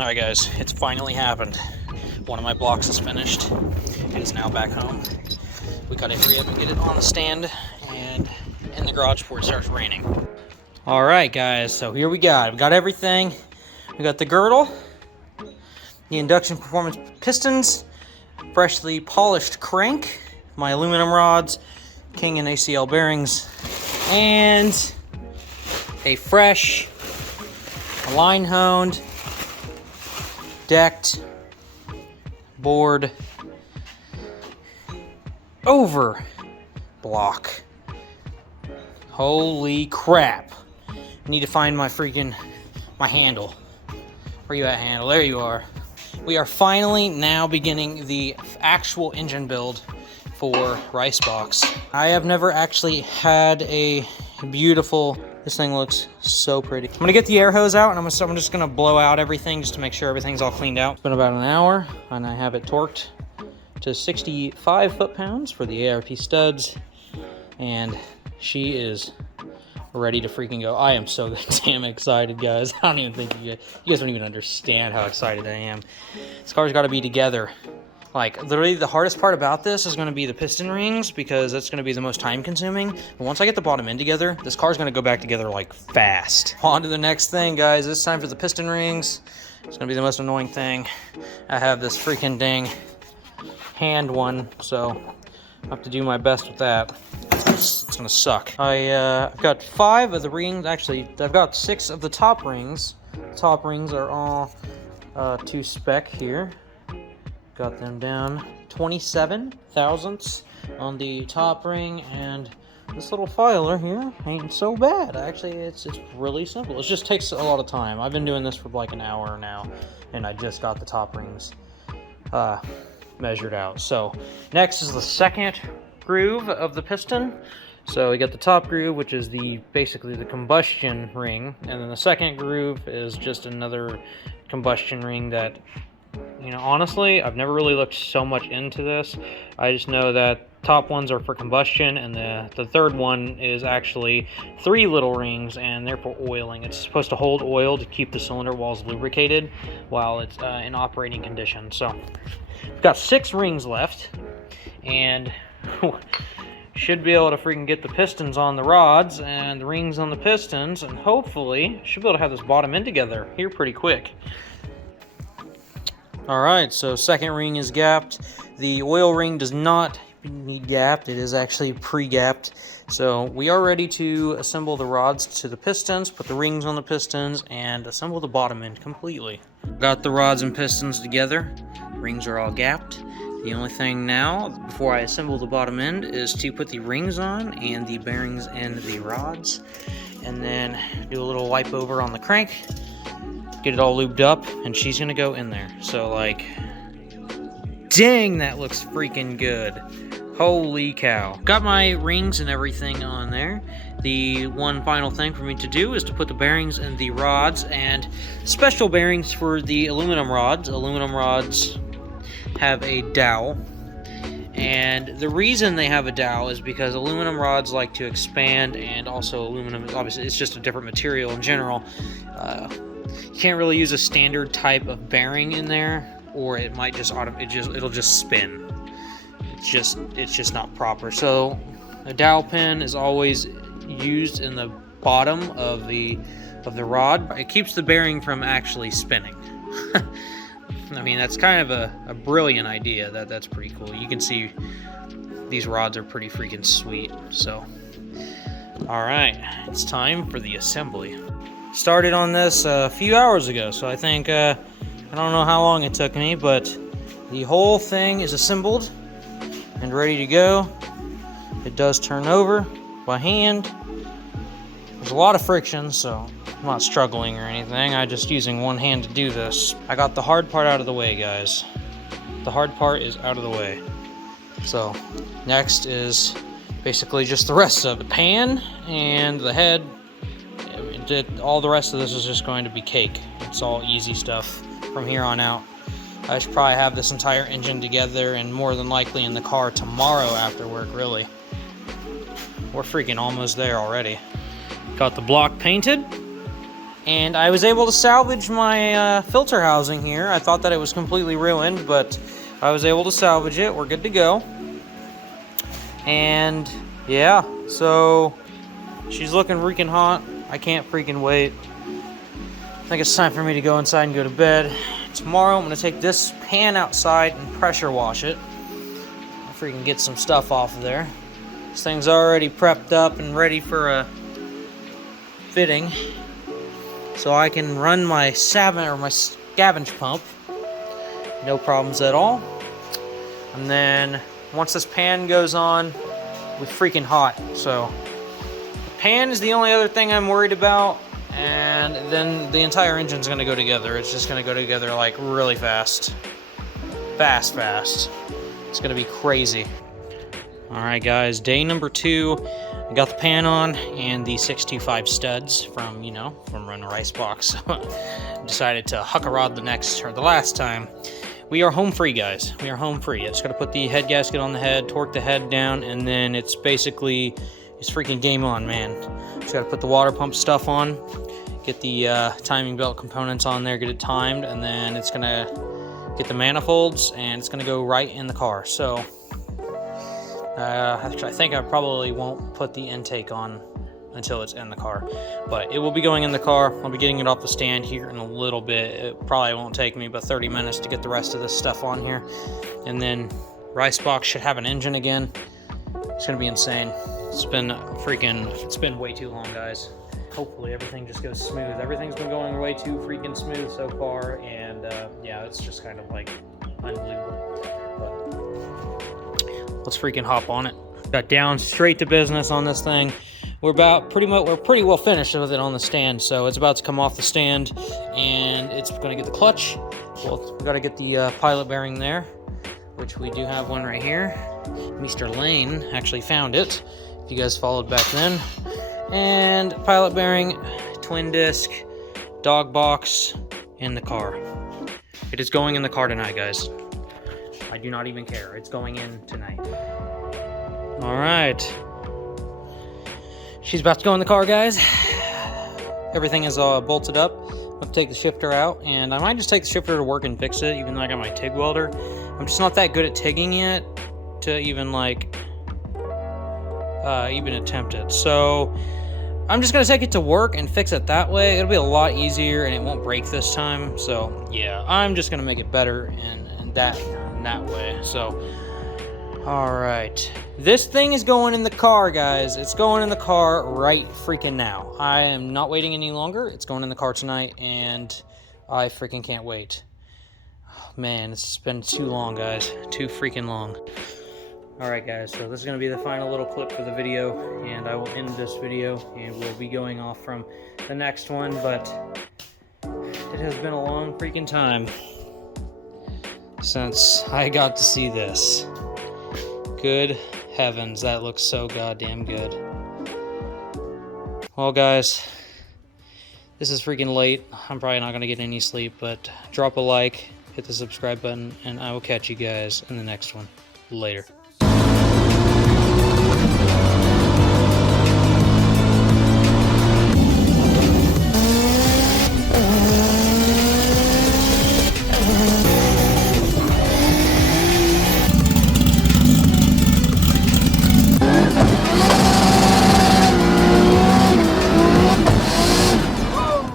Alright guys, it's finally happened. One of my blocks is finished and is now back home. We gotta hurry up and get it on the stand and in the garage before it starts raining. Alright guys, so here we got. We've got everything. We got the girdle, the induction performance pistons, freshly polished crank, my aluminum rods, King and ACL bearings, and a fresh, line honed, decked, board over block. Holy crap. I need to find my handle. Where you at, handle? There you are. We are finally now beginning the actual engine build for Ricebox. I have never actually had a beautiful, this thing looks so pretty. I'm gonna get the air hose out and I'm just gonna blow out everything just to make sure everything's all cleaned out. It's been about an hour and I have it torqued to 65 foot-pounds for the ARP studs, and she is ready to freaking go. I am so damn excited, guys. I don't even think you guys don't even understand how excited I am. This car's got to be together. Like, literally the hardest part about this is going to be the piston rings, because that's going to be the most time consuming. But once I get the bottom end together, this car's going to go back together like fast. On to the next thing, guys. It's time for the piston rings. It's going to be the most annoying thing. I have this freaking dang hand one, so I have to do my best with that. It's gonna suck. I've got 5 of the rings. Actually, I've got 6 of the top rings. The top rings are all to spec here. Got them down 27 thousandths on the top ring, and this little filer here ain't so bad. Actually, it's really simple. It just takes a lot of time. I've been doing this for like an hour now, and I just got the top rings measured out. So next is the second groove of the piston. So we got the top groove, which is basically the combustion ring, and then the second groove is just another combustion ring that, you know, honestly, I've never really looked so much into this. I just know that top ones are for combustion, and the third one is actually 3 little rings, and they're for oiling. It's supposed to hold oil to keep the cylinder walls lubricated while it's in operating condition. So we've got 6 rings left, and should be able to freaking get the pistons on the rods and the rings on the pistons, and hopefully should be able to have this bottom end together here pretty quick. Alright, so second ring is gapped. The oil ring does not need gapped. It is actually pre-gapped. So we are ready to assemble the rods to the pistons, put the rings on the pistons, and assemble the bottom end completely. Got the rods and pistons together. Rings are all gapped. The only thing now, before I assemble the bottom end, is to put the rings on and the bearings and the rods, and then do a little wipe over on the crank, get it all lubed up, and she's gonna go in there. So, like, dang, that looks freaking good. Holy cow. Got my rings and everything on there. The one final thing for me to do is to put the bearings and the rods, and special bearings for the aluminum rods. Aluminum rods have a dowel, and the reason they have a dowel is because aluminum rods like to expand, and also aluminum is obviously, it's just a different material in general. You can't really use a standard type of bearing in there, or it might just it'll just spin. It's just not proper. So a dowel pin is always used in the bottom of the rod. It keeps the bearing from actually spinning. I mean, that's kind of a brilliant idea. That's pretty cool. You can see these rods are pretty freaking sweet. So, all right, it's time for the assembly. Started on this a few hours ago, so I think, I don't know how long it took me, but the whole thing is assembled and ready to go. It does turn over by hand. There's a lot of friction, so I'm not struggling or anything. I'm just using one hand to do this. I got the hard part out of the way, guys. The hard part is out of the way. So next is basically just the rest of the pan and the head. All the rest of this is just going to be cake. It's all easy stuff from here on out. I should probably have this entire engine together, and more than likely in the car tomorrow after work, really. We're freaking almost there already. Got the block painted. And I was able to salvage my filter housing here. I thought that it was completely ruined, but I was able to salvage it. We're good to go. And yeah, so she's looking freaking hot. I can't freaking wait. I think it's time for me to go inside and go to bed. Tomorrow I'm going to take this pan outside and pressure wash it. I'll freaking get some stuff off of there. This thing's already prepped up and ready for a fitting. So I can run my scavenge pump. No problems at all. And then once this pan goes on, we're freaking hot. So the pan is the only other thing I'm worried about. And then the entire engine's gonna go together. It's just gonna go together like really fast. Fast. It's gonna be crazy. All right, guys, day number 2. I got the pan on and the 625 studs from running Ricebox. Decided to huck a rod the last time. We are home free, guys. We are home free. I just gotta put the head gasket on the head, torque the head down, and then it's freaking game on, man. Just gotta put the water pump stuff on, get the timing belt components on there, get it timed, and then it's gonna get the manifolds, and it's gonna go right in the car. So I think I probably won't put the intake on until it's in the car, but it will be going in the car. I'll be getting it off the stand here in a little bit. It probably won't take me but 30 minutes to get the rest of this stuff on here, and then Ricebox should have an engine again. It's gonna be insane. It's been way too long, guys. Hopefully everything just goes smooth. Everything's been going way too freaking smooth so far, and yeah, it's just kind of like unbelievable. But let's freaking hop on it. Got down straight to business on this thing. We're pretty well finished with it on the stand, so it's about to come off the stand, and it's gonna get the clutch. Well, we gotta get the pilot bearing there, which we do have one right here. Mr. Lane actually found it, if you guys followed back then. And pilot bearing, twin disc, dog box, in the car. It is going in the car tonight, guys. I do not even care. It's going in tonight. All right. She's about to go in the car, guys. Everything is bolted up. I'm gonna take the shifter out, and I might just take the shifter to work and fix it, even though I got my TIG welder. I'm just not that good at TIGging yet to even even attempt it. So I'm just gonna take it to work and fix it that way. It'll be a lot easier, and it won't break this time. So yeah, I'm just gonna make it better in that way. So all right, this thing is going in the car, guys. It's going in the car right freaking now. I am not waiting any longer. It's going in the car tonight, and I freaking can't wait. Oh, man, it's been too long, guys. Too freaking long. All right, guys, so this is going to be the final little clip for the video, and I will end this video, and we'll be going off from the next one, but it has been a long freaking time since I got to see this. Good heavens, that looks so goddamn good. Well, guys, this is freaking late. I'm probably not going to get any sleep, but drop a like, hit the subscribe button, and I will catch you guys in the next one. Later.